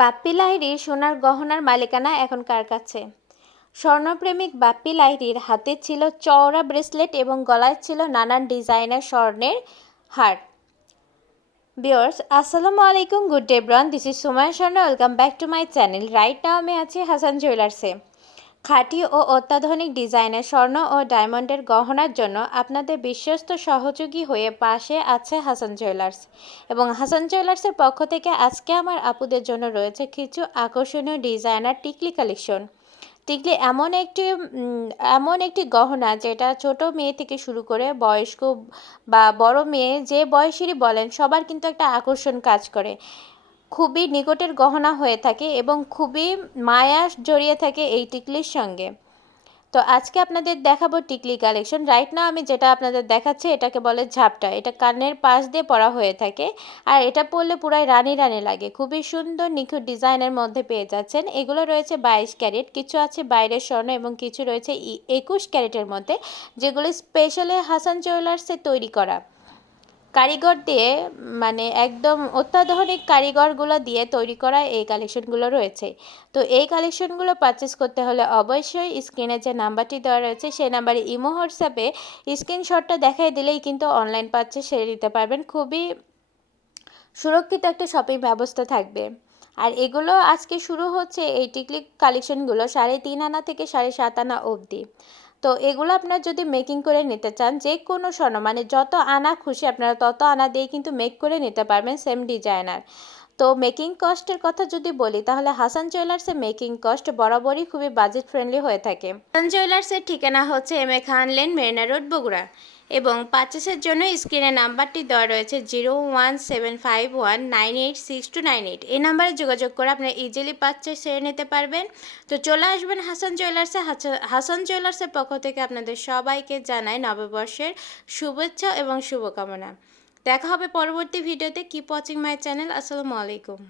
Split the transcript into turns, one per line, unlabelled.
বাপ্পি লাহিড়ি সোনার গহনার মালিকানা এখন কার কাছে? স্বর্ণপ্রেমিক বাপ্পি লাহিড়ির হাতে ছিল চওড়া ব্রেসলেট এবং গলায় ছিল নানান ডিজাইনের স্বর্ণের হার। বিয়র্স আসসালামু আলাইকুম, গুড ডে ব্রন দিস ইজ সুমায় স্বর্ণ। Welcome back to my channel. Right now আমি আছি হাসান জুয়েলার্সে। খাঁটি ও অত্যাধুনিক ডিজাইনের স্বর্ণ ও ডায়মন্ডের গহনার জন্য আপনাদের বিশ্বস্ত সহযোগী হয়ে পাশে আছে হাসান জুয়েলার্স। এবং হাসান জুয়েলার্সের পক্ষ থেকে আজকে আমার আপুদের জন্য রয়েছে কিছু আকর্ষণীয় ডিজাইনার টিকলি কালেকশন। টিকলি এমন একটি এমন একটি গহনা যেটা ছোট মেয়ে থেকে শুরু করে বয়স্ক বা বড় মেয়ে যে বয়সেরই বলেন সবার কিন্তু একটা আকর্ষণ কাজ করে। খুবই নিকটের গহনা হয়ে থাকে এবং খুবই মায়া জড়িয়ে থাকে এই টিকলির সঙ্গে। তো আজকে আপনাদের দেখাবো টিকলি কালেকশন। রাইট না আমি যেটা আপনাদের দেখাচ্ছি, এটাকে বলে ঝাপটা। এটা কানের পাশ দিয়ে পরা হয়ে থাকে আর এটা পরলে পুরাই রানি রানি লাগে। খুবই সুন্দর, নিখুঁত ডিজাইনের মধ্যে পেয়ে যাচ্ছেন। এগুলো রয়েছে বাইশ ক্যারেট, কিছু আছে বাইরের স্বর্ণ এবং কিছু রয়েছে একুশ ক্যারেটের মধ্যে, যেগুলো স্পেশালি হাসান জুয়েলার্সে তৈরি করা। কারিগর দিয়ে মানে একদম অত্যাধুনিক কারিগরগুলো দিয়ে তৈরি করা এই কালেকশনগুলো রয়েছে। তো এই কালেকশনগুলো পারচেস করতে হলে অবশ্যই স্ক্রিনে যে নাম্বারটি দেওয়া রয়েছে, সেই নাম্বারে ইমো, হোয়াটসঅ্যাপে স্ক্রিনশটটা দেখাই দিলেই কিন্তু অনলাইন পারচেস সেরে দিতে পারবেন। খুবই সুরক্ষিত একটা শপিং ব্যবস্থা থাকবে। আর এগুলো আজকে শুরু হচ্ছে এই টিকলি কালেকশনগুলো সাড়ে তিন আনা থেকে সাড়ে সাত আনা অবধি। তো এগুলো আপনার যদি মেকিং করে নিতে চান যে কোনো স্বর্ণ মানে যত আনা খুশি আপনারা তত আনা দিয়ে কিন্তু মেক করে নিতে পারবেন সেম ডিজাইনার তো মেকিং কস্টের কথা যদি বলি, তাহলে হাসান জুয়েলার্সের মেকিং কস্ট বরাবরই খুবই বাজেট ফ্রেন্ডলি হয়ে থাকে। হাসান জুয়েলার্সের ঠিকানা হচ্ছে M A Khan lane Marina road Bogura. এবং পার্চেসের জন্য স্ক্রিনে নাম্বারটি দেওয়া রয়েছে zero one seven five one nine eight six two nine eight এই নাম্বারে যোগাযোগ করে আপনারা ইজিলি পারচেস সেরে নিতে পারবেন। তো চলে আসবেন হাসান জুয়েলার্সে হাসান জুয়েলার্সের পক্ষ থেকে আপনাদের সবাইকে জানাই নববর্ষের শুভেচ্ছা এবং শুভকামনা। দেখা হবে পরবর্তী ভিডিওতে। কিপ ওয়াচিং মাই চ্যানেল আসসালামু আলাইকুম